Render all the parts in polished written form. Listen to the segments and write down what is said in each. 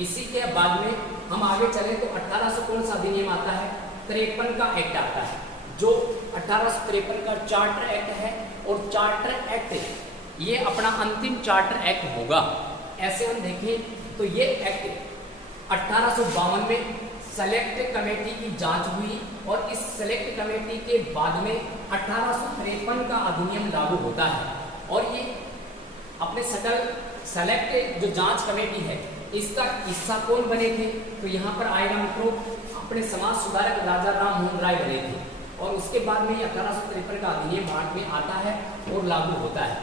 इसी के बाद में हम आगे चले तो 1800 कौन सा अधिनियम आता है, 53 का एक्ट आता है, जो 1853 का चार्टर एक्ट है। और चार्टर एक्ट ये अपना अंतिम चार्टर एक्ट होगा। ऐसे हम देखें तो ये एक्ट 1852 में सेलेक्ट कमेटी की जांच हुई और इस सेलेक्ट कमेटी के बाद में 1853 का अधिनियम लागू होता है। और ये अपने सेलेक्ट जो जांच कमेटी है इसका हिस्सा कौन बने थे, तो यहाँ पर आएगा मित्रों अपने समाज सुधारक राजा राम मोहन राय बने थे। और उसके बाद में 1853 का अधिनियम भारत में आता है और लागू होता है।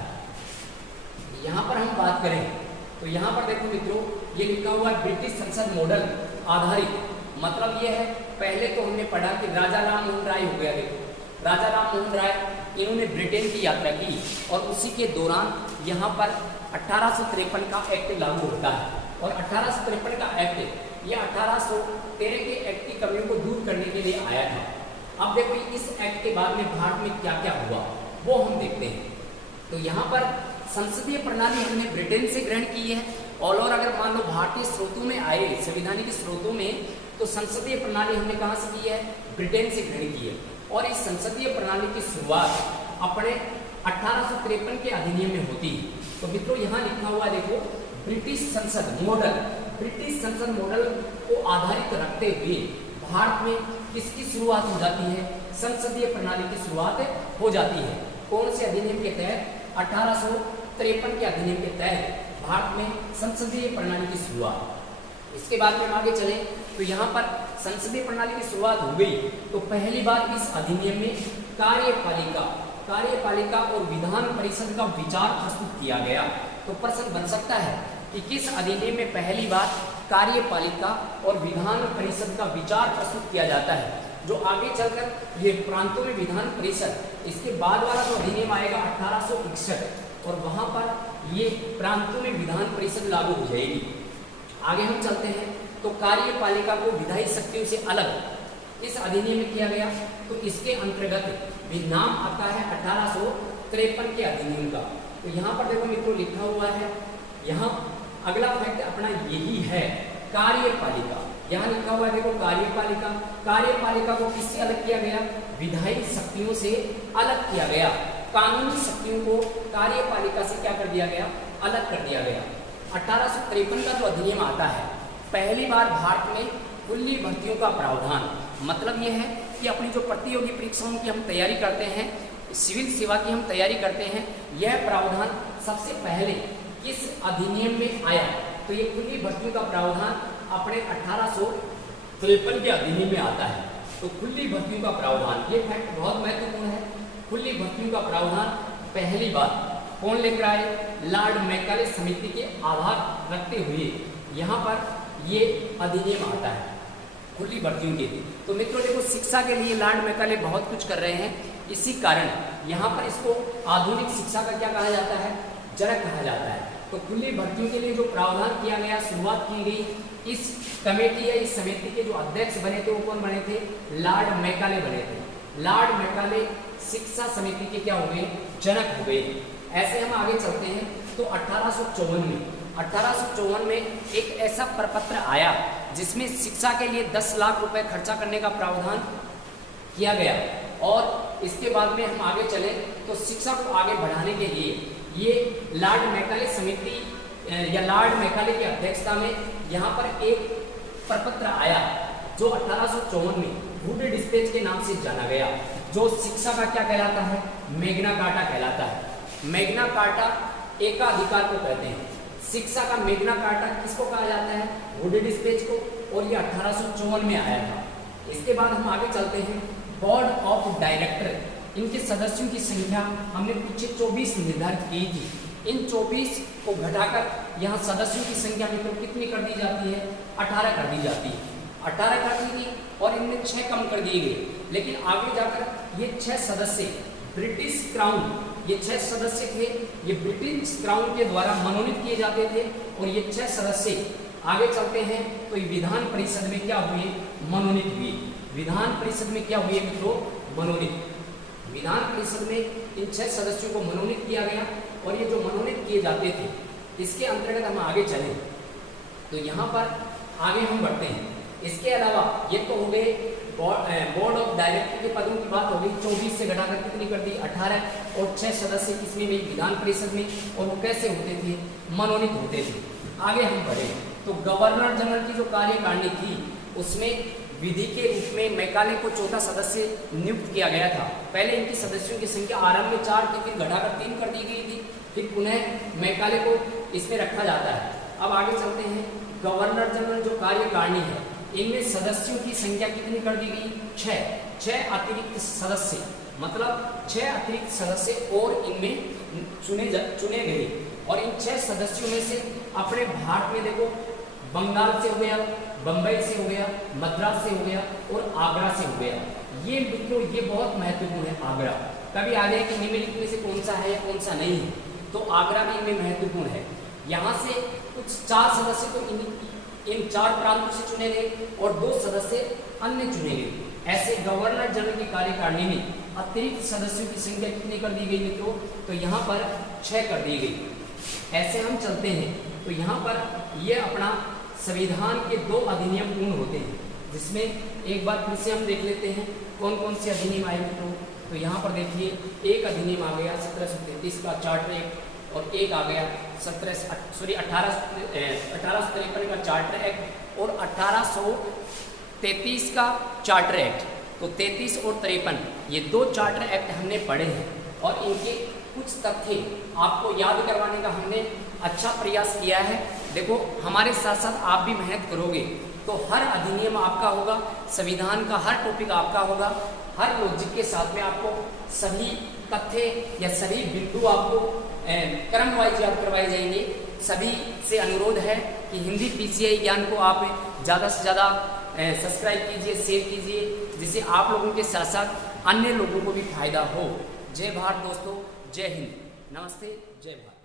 यहाँ पर हम बात करें तो यहाँ पर देखो मित्रों ये लिखा हुआ है ब्रिटिश संसद मॉडल आधारित, मतलब ये है पहले तो हमने पढ़ा कि राजा राम मोहन राय हो गया। देखो राजा राम मोहन राय इन्होंने ब्रिटेन की यात्रा की और उसी के दौरान यहाँ पर 1853 का एक्ट लागू होता है। और 1853 का एक्ट ये 1813 के एक्ट की कमियों को दूर करने के लिए आया था। अब देखो इस एक्ट के बाद में भारत में क्या क्या हुआ वो हम देखते हैं। तो यहाँ पर संसदीय प्रणाली हमने ब्रिटेन से ग्रहण की है। और अगर मान लो भारतीय स्रोतों में आए, संवैधानिक स्रोतों में, तो संसदीय प्रणाली हमने कहाँ से की है, ब्रिटेन से ग्रहण की है। और इस संसदीय प्रणाली की शुरुआत अपने 1853 के अधिनियम में होती है। तो मित्रों यहाँ लिखा हुआ देखो ब्रिटिश संसद मॉडल, ब्रिटिश संसद मॉडल को आधारित रखते हुए भारत में किसकी शुरुआत हो जाती है, संसदीय प्रणाली की शुरुआत हो जाती है। कौन से अधिनियम के तहत, 1853 के अधिनियम के तहत भारत में संसदीय प्रणाली की शुरुआत। इसके बाद में हम आगे चले तो यहाँ पर संसदीय प्रणाली की शुरुआत हो गई तो पहली बार इस अधिनियम में कार्यपालिका और विधान परिषद का विचार प्रस्तुत किया गया। तो प्रश्न बन सकता है कि किस अधिनियम में पहली बार कार्यपालिका और विधान परिषद का विचार प्रस्तुत किया जाता है, जो आगे चलकर ये प्रांतों में विधान परिषद, इसके बाद वाला जो अधिनियम आएगा 1861 और वहां पर ये प्रांतों में विधान परिषद लागू हो जाएगी। आगे हम चलते हैं तो कार्यपालिका को विधायी शक्तियों से अलग इस अधिनियम में किया गया। तो इसके अंतर्गत भी नाम आता है 1853 के अधिनियम का। तो यहाँ पर देखो मित्रों लिखा हुआ है, यहाँ अगला फैक्ट अपना यही है कार्यपालिका। यहाँ लिखा हुआ है देखो कार्यपालिका को किससे अलग किया गया, विधायी शक्तियों से अलग किया गया। कानूनी शक्तियों को कार्यपालिका से क्या कर दिया गया, अलग कर दिया गया। 1853 का जो अधिनियम आता है, पहली बार भारत में खुली भर्तियों का प्रावधान, मतलब यह है कि अपनी जो प्रतियोगी परीक्षाओं की हम तैयारी करते हैं, सिविल सेवा की हम तैयारी करते हैं, यह प्रावधान सबसे पहले किस अधिनियम में आया, तो ये खुली भर्तियों का प्रावधान अपने 1853 के अधिनियम में आता है। तो खुली भर्तियों का प्रावधान, ये फैक्ट बहुत महत्वपूर्ण है। खुली भर्तियों का प्रावधान पहली बार कौन लेकर आए, लॉर्ड मैकाले समिति के आधार रखते हुए यहाँ पर ये अधिनियम आता है खुली भर्तियों के लिए। तो मित्रों देखो शिक्षा के लिए लॉर्ड मैकाले बहुत कुछ कर रहे हैं, इसी कारण यहाँ पर इसको आधुनिक शिक्षा का क्या कहा जाता है, जनक कहा जाता है। तो खुली भर्तियों के लिए जो प्रावधान किया गया, शुरुआत की गई, इस कमेटी या इस समिति के जो अध्यक्ष बने थे वो कौन बने थे, लॉर्ड मैकाले बने थे। लॉर्ड मैकाले शिक्षा समिति के क्या हो गए, जनक हो गए। ऐसे हम आगे चलते हैं तो 1854 में एक ऐसा प्रपत्र आया जिसमें शिक्षा के लिए 10 लाख रुपए खर्चा करने का प्रावधान किया गया। और इसके बाद में हम आगे चले तो शिक्षा को आगे बढ़ाने के लिए ये लॉर्ड मैकाले समिति या लॉर्ड मैकाले की अध्यक्षता में यहाँ पर एक प्रपत्र आया जो 1854 में वुड डिस्पैच के नाम से जाना गया, जो शिक्षा का क्या कहलाता है, मैग्ना कार्टा कहलाता है। मैग्ना कार्टा एकाधिकार को कहते हैं। शिक्षा का मैग्ना कार्टा किसको कहा जाता है, वुड डिस्पैच को, और ये 1854 में आया था। इसके बाद हम आगे चलते हैं, बोर्ड ऑफ डायरेक्टर, इनके सदस्यों की संख्या हमने पीछे 24 निर्धारित की थी। इन 24 को घटाकर यहाँ सदस्यों की संख्या में तो कितनी कर दी जाती है, 18 कर दी जाती है। 18 कर दी थी और इनमें 6 कम कर दिए गए। लेकिन आगे जाकर ये 6 सदस्य ब्रिटिश क्राउन, ये 6 सदस्य थे, ये ब्रिटिश क्राउन के द्वारा मनोनीत किए जाते थे। और ये 6 सदस्य आगे चलते हैं तो ये विधान परिषद में क्या हुए, मनोनीत हुए। विधान परिषद में क्या हुए मित्रों, मनोनीत। विधान परिषद में इन 6 सदस्यों को मनोनीत किया गया। और ये जो मनोनीत किए जाते थे, इसके अंतर्गत हम आगे चले तो यहाँ पर आगे हम बढ़ते हैं। इसके अलावा ये तो हो गए बोर्ड ऑफ डायरेक्टर के पदों की बात हो गई। 24 से घटाकर कितनी कर दी, 18 और 6 सदस्य किसमें भी, विधान परिषद में। और वो कैसे होते थे, मनोनीत होते थे। आगे हम बढ़े तो गवर्नर जनरल की जो कार्यकारिणी थी उसमें विधि के रूप में मैकाले को चौथा सदस्य नियुक्त किया गया था। पहले इनकी सदस्यों की संख्या आरंभ में 4 थी, फिर घटाकर 3 कर दी गई थी, फिर पुनः मैकाले को इसमें रखा जाता है। अब आगे चलते हैं। गवर्नर जनरल जो कार्यकारिणी है इनमें सदस्यों की संख्या कितनी कर दी गई, 6 अतिरिक्त सदस्य, मतलब 6 अतिरिक्त सदस्य और इनमें चुने गए। और इन 6 सदस्यों में से अपने भारत में देखो बंगाल से हो गया, बंबई से हो गया, मद्रास से हो गया और आगरा से हो गया। ये मित्रों ये बहुत महत्वपूर्ण है आगरा। कभी आ गया कि निम्नलिखित में से कौन सा है या कौन सा नहीं है, तो आगरा भी इनमें महत्वपूर्ण है। यहाँ से कुछ 4 सदस्य तो इन 4 प्रांतों से चुने गए और 2 सदस्य अन्य चुने गए। ऐसे गवर्नर जनरल की कार्यकारिणी में अतिरिक्त सदस्यों की संख्या कितनी कर दी गई मित्रों, तो यहाँ पर 6 कर दी गई। ऐसे हम चलते हैं तो यहाँ पर ये अपना संविधान के 2 अधिनियम पूर्ण होते हैं, जिसमें एक बार फिर से हम देख लेते हैं कौन कौन से अधिनियम आए मित्रों। तो यहाँ पर देखिए एक अधिनियम आ गया 1733 का चार्टर एक्ट, और एक आ गया 1853 का चार्टर एक्ट और 1833 का चार्टर एक्ट। तो 33 और 53 ये 2 चार्टर एक्ट हमने पढ़े हैं और इनके कुछ तथ्य आपको याद करवाने का हमने अच्छा प्रयास किया है। देखो हमारे साथ साथ आप भी मेहनत करोगे तो हर अधिनियम आपका होगा, संविधान का हर टॉपिक आपका होगा, हर लॉजिक के साथ में आपको सभी तथ्य या सभी बिंदु आपको क्रम वाइज याद करवाए जाएंगे। सभी से अनुरोध है कि हिंदी पीसीआई ज्ञान को आप ज़्यादा से ज़्यादा सब्सक्राइब कीजिए, शेयर कीजिए, जिससे आप लोगों के साथ साथ अन्य लोगों को भी फायदा हो। जय भारत दोस्तों, जय हिंद, नमस्ते, जय भारत।